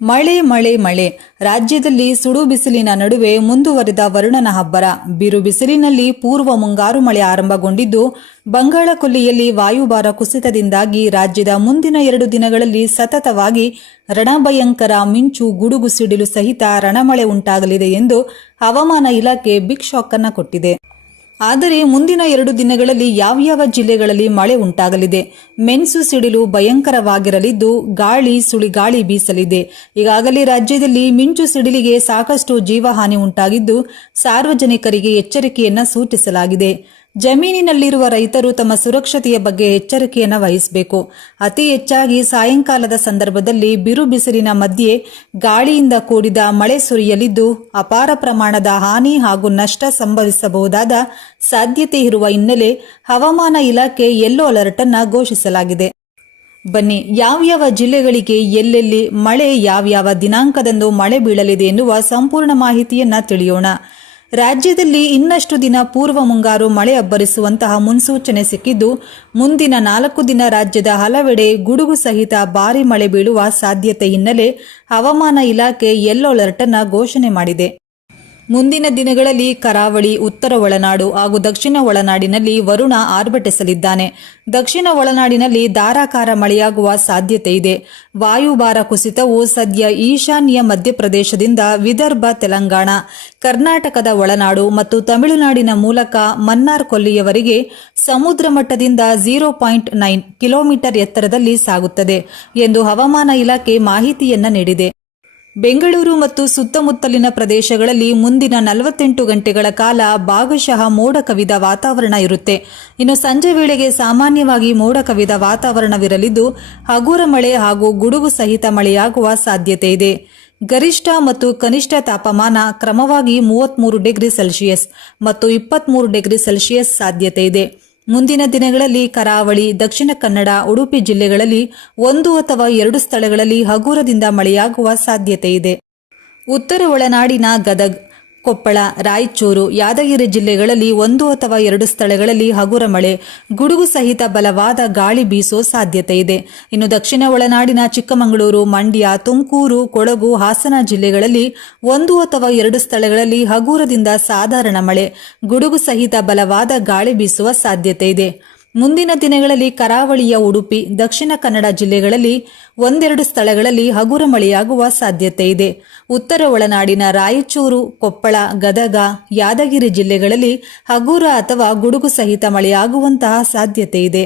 ಮಳೆ ಮಳೆ ಮಳೆ. ರಾಜ್ಯದಲ್ಲಿ ಸುಡು ಬಿಸಿಲಿನ ನಡುವೆ ಮುಂದುವರಿದ ವರುಣನ ಹಬ್ಬರ. ಬಿರು ಬಿಸಿಲಿನಲ್ಲಿ ಪೂರ್ವ ಮುಂಗಾರು ಮಳೆ ಆರಂಭಗೊಂಡಿದ್ದು ಬಂಗಾಳ ಕೊಲ್ಲಿಯಲ್ಲಿ ವಾಯುಭಾರ ಕುಸಿತದಿಂದಾಗಿ ರಾಜ್ಯದ ಮುಂದಿನ ಎರಡು ದಿನಗಳಲ್ಲಿ ಸತತವಾಗಿ ರಣಭಯಂಕರ ಮಿಂಚು ಗುಡುಗು ಸಿಡಿಲು ಸಹಿತ ರಣಮಳೆ ಉಂಟಾಗಲಿದೆ ಎಂದು ಹವಾಮಾನ ಇಲಾಖೆ ಬಿಗ್ ಶಾಕ್ ಅನ್ನು ಕೊಟ್ಟಿದೆ. ಆದರೆ ಮುಂದಿನ ಎರಡು ದಿನಗಳಲ್ಲಿ ಯಾವ್ಯಾವ ಜಿಲ್ಲೆಗಳಲ್ಲಿ ಮಳೆ ಉಂಟಾಗಲಿದೆ? ಮೆನ್ಸು ಸಿಡಿಲು ಭಯಂಕರವಾಗಿರಲಿದ್ದು ಗಾಳಿ ಸುಳಿಗಾಳಿ ಬೀಸಲಿದೆ. ಈಗಾಗಲೇ ರಾಜ್ಯದಲ್ಲಿ ಮಿಂಚು ಸಿಡಿಲಿಗೆ ಸಾಕಷ್ಟು ಜೀವಹಾನಿ ಉಂಟಾಗಿದ್ದು ಸಾರ್ವಜನಿಕರಿಗೆ ಎಚ್ಚರಿಕೆಯನ್ನ ಸೂಚಿಸಲಾಗಿದೆ. ಜಮೀನಿನಲ್ಲಿರುವ ರೈತರು ತಮ್ಮ ಸುರಕ್ಷತೆಯ ಬಗ್ಗೆ ಎಚ್ಚರಿಕೆಯನ್ನು ವಹಿಸಬೇಕು. ಅತಿ ಹೆಚ್ಚಾಗಿ ಸಾಯಂಕಾಲದ ಸಂದರ್ಭದಲ್ಲಿ ಬಿರು ಬಿಸಿಲಿನ ಮಧ್ಯೆ ಗಾಳಿಯಿಂದ ಕೂಡಿದ ಮಳೆ ಸುರಿಯಲಿದ್ದು ಅಪಾರ ಪ್ರಮಾಣದ ಹಾನಿ ಹಾಗೂ ನಷ್ಟ ಸಂಭವಿಸಬಹುದಾದ ಸಾಧ್ಯತೆ ಇರುವ ಹಿನ್ನೆಲೆ ಹವಾಮಾನ ಇಲಾಖೆ ಯೆಲ್ಲೋ ಅಲರ್ಟ್ ಅನ್ನು ಘೋಷಿಸಲಾಗಿದೆ. ಬನ್ನಿ, ಯಾವ್ಯಾವ ಜಿಲ್ಲೆಗಳಿಗೆ ಎಲ್ಲೆಲ್ಲಿ ಮಳೆ, ಯಾವ್ಯಾವ ದಿನಾಂಕದಂದು ಮಳೆ ಬೀಳಲಿದೆ ಎನ್ನುವ ಸಂಪೂರ್ಣ ಮಾಹಿತಿಯನ್ನ ತಿಳಿಯೋಣ. ರಾಜ್ಯದಲ್ಲಿ ಇನ್ನಷ್ಟು ದಿನ ಪೂರ್ವ ಮುಂಗಾರು ಮಳೆ ಅಬ್ಬರಿಸುವಂತಹ ಮುನ್ಸೂಚನೆ ಸಿಕ್ಕಿದ್ದು, ಮುಂದಿನ ನಾಲ್ಕು ದಿನ ರಾಜ್ಯದ ಹಲವೆಡೆ ಗುಡುಗು ಸಹಿತ ಭಾರಿ ಮಳೆ ಬೀಳುವ ಸಾಧ್ಯತೆ ಹಿನ್ನೆಲೆ ಹವಾಮಾನ ಇಲಾಖೆ ಯೆಲ್ಲೋ ಅಲರ್ಟ್ ಅನ್ನು ಘೋಷಣೆ ಮಾಡಿದೆ. ಮುಂದಿನ ದಿನಗಳಲ್ಲಿ ಕರಾವಳಿ, ಉತ್ತರ ಒಳನಾಡು ಹಾಗೂ ದಕ್ಷಿಣ ಒಳನಾಡಿನಲ್ಲಿ ವರುಣ ಆರ್ಭಟಿಸಲಿದ್ದಾನೆ. ದಕ್ಷಿಣ ಒಳನಾಡಿನಲ್ಲಿ ಧಾರಾಕಾರ ಮಳೆಯಾಗುವ ಸಾಧ್ಯತೆ ಇದೆ. ವಾಯುಭಾರ ಕುಸಿತವು ಸದ್ಯ ಈಶಾನ್ಯ ಮಧ್ಯಪ್ರದೇಶದಿಂದ ವಿದರ್ಭ, ತೆಲಂಗಾಣ, ಕರ್ನಾಟಕದ ಒಳನಾಡು ಮತ್ತು ತಮಿಳುನಾಡಿನ ಮೂಲಕ ಮನ್ನಾರ್ ಕೊಲ್ಲಿಯವರೆಗೆ ಸಮುದ್ರ ಮಟ್ಟದಿಂದ ಝೀರೋ ಪಾಯಿಂಟ್ ನೈನ್ ಕಿಲೋಮೀಟರ್ ಎತ್ತರದಲ್ಲಿ ಸಾಗುತ್ತದೆ ಎಂದು ಹವಾಮಾನ ಇಲಾಖೆ ಮಾಹಿತಿಯನ್ನ ನೀಡಿದೆ. ಬೆಂಗಳೂರು ಮತ್ತು ಸುತ್ತಮುತ್ತಲಿನ ಪ್ರದೇಶಗಳಲ್ಲಿ ಮುಂದಿನ ನಲವತ್ತೆಂಟು ಗಂಟೆಗಳ ಕಾಲ ಭಾಗಶಃ ಮೋಡ ಕವಿದ ವಾತಾವರಣ ಇರುತ್ತೆ. ಇನ್ನು ಸಂಜೆ ವೇಳೆಗೆ ಸಾಮಾನ್ಯವಾಗಿ ಮೋಡ ಕವಿದ ವಾತಾವರಣವಿರಲಿದ್ದು, ಹಗುರ ಮಳೆ ಹಾಗೂ ಗುಡುಗು ಸಹಿತ ಮಳೆಯಾಗುವ ಸಾಧ್ಯತೆ ಇದೆ. ಗರಿಷ್ಠ ಮತ್ತು ಕನಿಷ್ಠ ತಾಪಮಾನ ಕ್ರಮವಾಗಿ ಮೂವತ್ಮೂರು ಡಿಗ್ರಿ ಸೆಲ್ಸಿಯಸ್ ಮತ್ತು ಇಪ್ಪತ್ಮೂರು ಡಿಗ್ರಿ ಸೆಲ್ಸಿಯಸ್ ಸಾಧ್ಯತೆ ಇದೆ. ಮುಂದಿನ ದಿನಗಳಲ್ಲಿ ಕರಾವಳಿ, ದಕ್ಷಿಣ ಕನ್ನಡ, ಉಡುಪಿ ಜಿಲ್ಲೆಗಳಲ್ಲಿ ಒಂದು ಅಥವಾ ಎರಡು ಸ್ಥಳಗಳಲ್ಲಿ ಹಗುರದಿಂದ ಮಳೆಯಾಗುವ ಸಾಧ್ಯತೆ ಇದೆ. ಉತ್ತರ ಒಳನಾಡಿನ ಗದಗ್ ಕೊಪ್ಪಳ, ರಾಯಚೂರು, ಯಾದಗಿರಿ ಜಿಲ್ಲೆಗಳಲ್ಲಿ ಒಂದು ಅಥವಾ ಎರಡು ಸ್ಥಳಗಳಲ್ಲಿ ಹಗುರ ಮಳೆ, ಗುಡುಗು ಸಹಿತ ಬಲವಾದ ಗಾಳಿ ಬೀಸೋ ಸಾಧ್ಯತೆ ಇದೆ. ಇನ್ನು ದಕ್ಷಿಣ ಒಳನಾಡಿನ ಚಿಕ್ಕಮಗಳೂರು, ಮಂಡ್ಯ, ತುಮಕೂರು, ಕೊಡಗು, ಹಾಸನ ಜಿಲ್ಲೆಗಳಲ್ಲಿ ಒಂದು ಅಥವಾ ಎರಡು ಸ್ಥಳಗಳಲ್ಲಿ ಹಗುರದಿಂದ ಸಾಧಾರಣ ಮಳೆ, ಗುಡುಗು ಸಹಿತ ಬಲವಾದ ಗಾಳಿ ಬೀಸುವ ಸಾಧ್ಯತೆ ಇದೆ. ಮುಂದಿನ ದಿನಗಳಲ್ಲಿ ಕರಾವಳಿಯ ಉಡುಪಿ, ದಕ್ಷಿಣ ಕನ್ನಡ ಜಿಲ್ಲೆಗಳಲ್ಲಿ ಒಂದೆರಡು ಸ್ಥಳಗಳಲ್ಲಿ ಹಗುರ ಮಳೆಯಾಗುವ ಸಾಧ್ಯತೆ ಇದೆ. ಉತ್ತರ ಒಳನಾಡಿನ ರಾಯಚೂರು, ಕೊಪ್ಪಳ, ಗದಗ, ಯಾದಗಿರಿ ಜಿಲ್ಲೆಗಳಲ್ಲಿ ಹಗುರ ಅಥವಾ ಗುಡುಗು ಸಹಿತ ಮಳೆಯಾಗುವಂತಹ ಸಾಧ್ಯತೆ ಇದೆ.